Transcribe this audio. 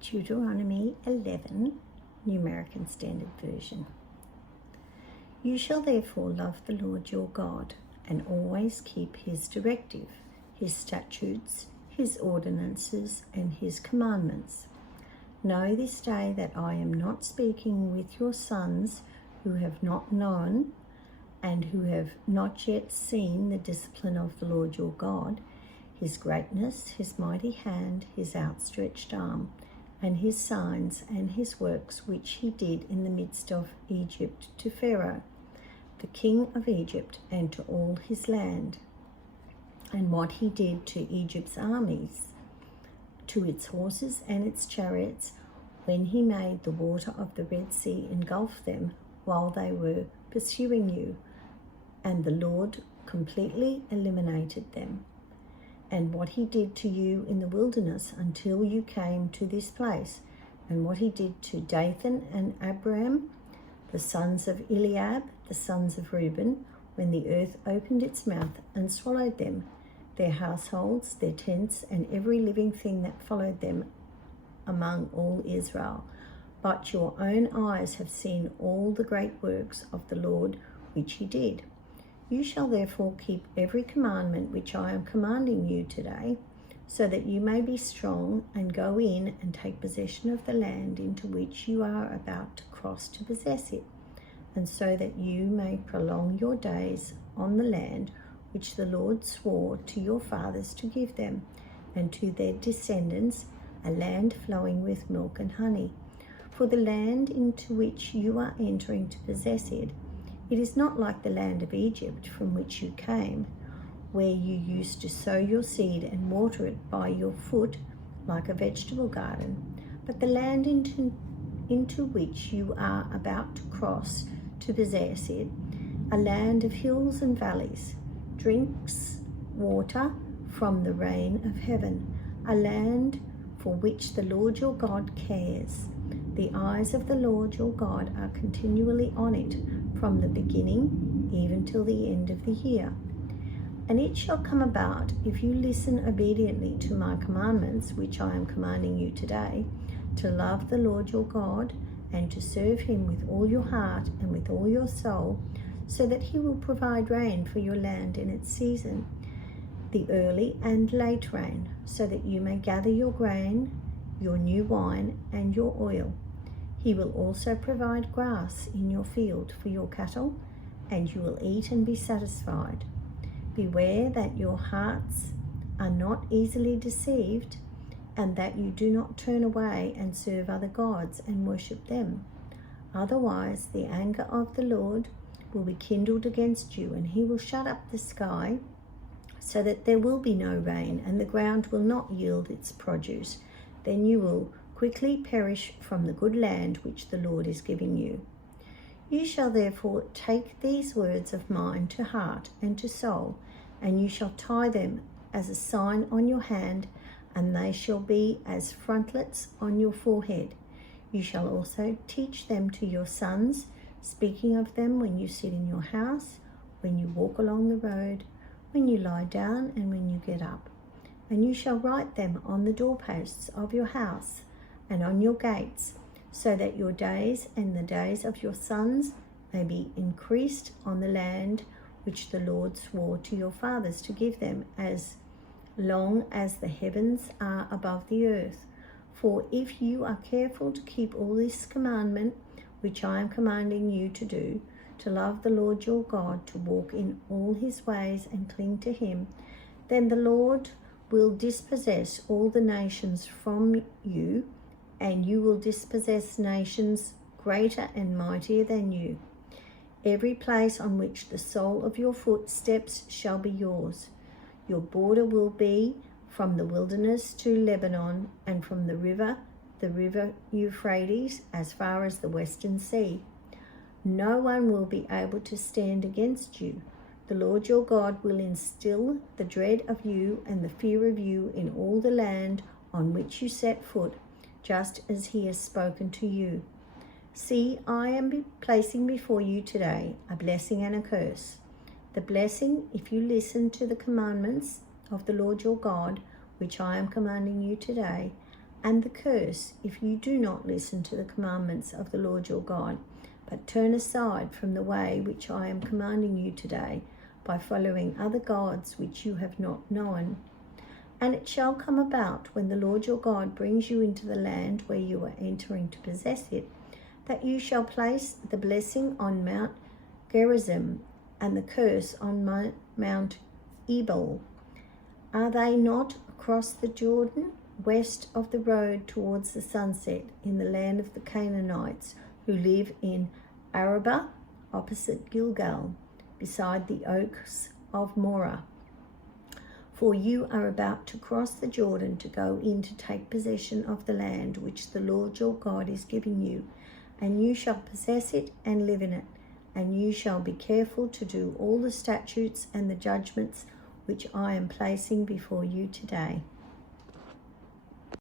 Deuteronomy 11, New American Standard Version. You shall therefore love the Lord your God, and always keep his directive, his statutes, his ordinances, and his commandments. Know this day that I am not speaking with your sons who have not known and who have not yet seen the discipline of the Lord your God, his greatness, his mighty hand, his outstretched arm, and his signs and his works which he did in the midst of Egypt to Pharaoh, the king of Egypt, and to all his land, and what he did to Egypt's armies, to its horses and its chariots, when he made the water of the Red Sea engulf them while they were pursuing you, and the Lord completely eliminated them, and what he did to you in the wilderness until you came to this place, and what he did to Dathan and Abiram, the sons of Eliab, the sons of Reuben, when the earth opened its mouth and swallowed them, their households, their tents, and every living thing that followed them among all Israel. But your own eyes have seen all the great works of the Lord which he did. You shall therefore keep every commandment which I am commanding you today, so that you may be strong and go in and take possession of the land into which you are about to cross to possess it, and so that you may prolong your days on the land which the Lord swore to your fathers to give them, and to their descendants, a land flowing with milk and honey. For the land into which you are entering to possess it, it is not like the land of Egypt from which you came, where you used to sow your seed and water it by your foot like a vegetable garden, but the land into which you are about to cross to possess it, a land of hills and valleys, drinks water from the rain of heaven, a land for which the Lord your God cares. The eyes of the Lord your God are continually on it, from the beginning even till the end of the year. And it shall come about, if you listen obediently to my commandments, which I am commanding you today, to love the Lord your God, and to serve him with all your heart and with all your soul, so that he will provide rain for your land in its season, the early and late rain, so that you may gather your grain, your new wine, and your oil. He will also provide grass in your field for your cattle, and you will eat and be satisfied. Beware that your hearts are not easily deceived, and that you do not turn away and serve other gods and worship them. Otherwise, the anger of the Lord will be kindled against you, and he will shut up the sky so that there will be no rain, and the ground will not yield its produce. Then you will quickly perish from the good land which the Lord is giving you. You shall therefore take these words of mine to heart and to soul, and you shall tie them as a sign on your hand, and they shall be as frontlets on your forehead. You shall also teach them to your sons, speaking of them when you sit in your house, when you walk along the road, when you lie down, and when you get up. And you shall write them on the doorposts of your house and on your gates, so that your days and the days of your sons may be increased on the land which the Lord swore to your fathers to give them, as long as the heavens are above the earth. For if you are careful to keep all this commandment which I am commanding you to do, to love the Lord your God, to walk in all his ways and cling to him, then the Lord will dispossess all the nations from you, and you will dispossess nations greater and mightier than you. Every place on which the sole of your foot steps shall be yours. Your border will be from the wilderness to Lebanon, and from the river Euphrates, as far as the western sea. No one will be able to stand against you. The Lord your God will instill the dread of you and the fear of you in all the land on which you set foot, just as he has spoken to you. See, I am placing before you today a blessing and a curse. The blessing, if you listen to the commandments of the Lord your God, which I am commanding you today, and the curse if you do not listen to the commandments of the Lord your God, but turn aside from the way which I am commanding you today, by following other gods which you have not known. And it shall come about, when the Lord your God brings you into the land where you are entering to possess it, that you shall place the blessing on Mount Gerizim and the curse on Mount Ebal. Are they not across the Jordan, west of the road towards the sunset, in the land of the Canaanites, who live in Arabah, opposite Gilgal, beside the oaks of Morah? For you are about to cross the Jordan to go in to take possession of the land which the Lord your God is giving you, and you shall possess it and live in it, and you shall be careful to do all the statutes and the judgments which I am placing before you today.